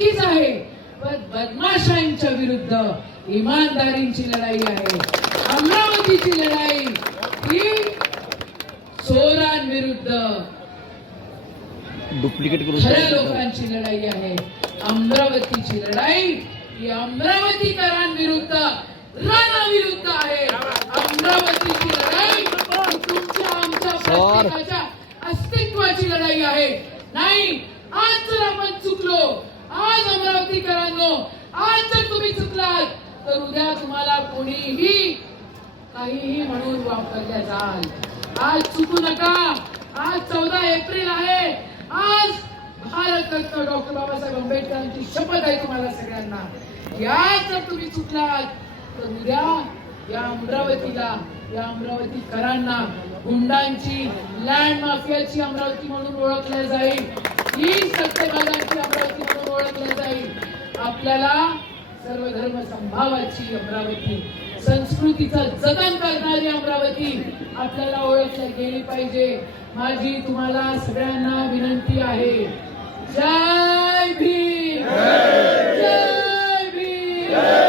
नक्कीच आहे, पण बदमाशांच्या विरुद्ध इमानदारीची लढाई आहे. अमरावतीची लढाई ही चोरांविरुद्ध डुप्लिकेट खऱ्या लोकांची लढाई आहे. अमरावतीची लढाई ही अमरावतीकरांविरुद्ध राणाविरुद्ध आहे. अमरावतीची लढाई तुमच्या आमच्या प्रत्येकाच्या अस्तित्वाची लढाई आहे. नाही, आज जर आपण चुकलो, आज अमरावतीकरांनो आज जर तुम्ही चुकलात तर उद्या तुम्हाला कोणीही काहीही म्हणून वापरल्या जाल. आज चुकू नका. आज 14 एप्रिल आहे. आज भारतरत्न डॉक्टर बाबासाहेब आंबेडकरांची शपथ आहे तुम्हाला सगळ्यांना. आज जर तुम्ही चुकलात तर उद्या या अमरावतीला, या अमरावतीकरांना गुंडांची, लँड माफियाची अमरावती म्हणून ओळखल्या जाईल. ही सत्यवादाची अमरावती म्हणून ओळखल्या जाईल. आपल्याला सर्व धर्म संभावाची अमरावती, संस्कृतीचं जतन करणारी अमरावती आपल्याला ओळखल्या गेली पाहिजे. माझी तुम्हाला सगळ्यांना विनंती आहे. जय भीम, जय भीम.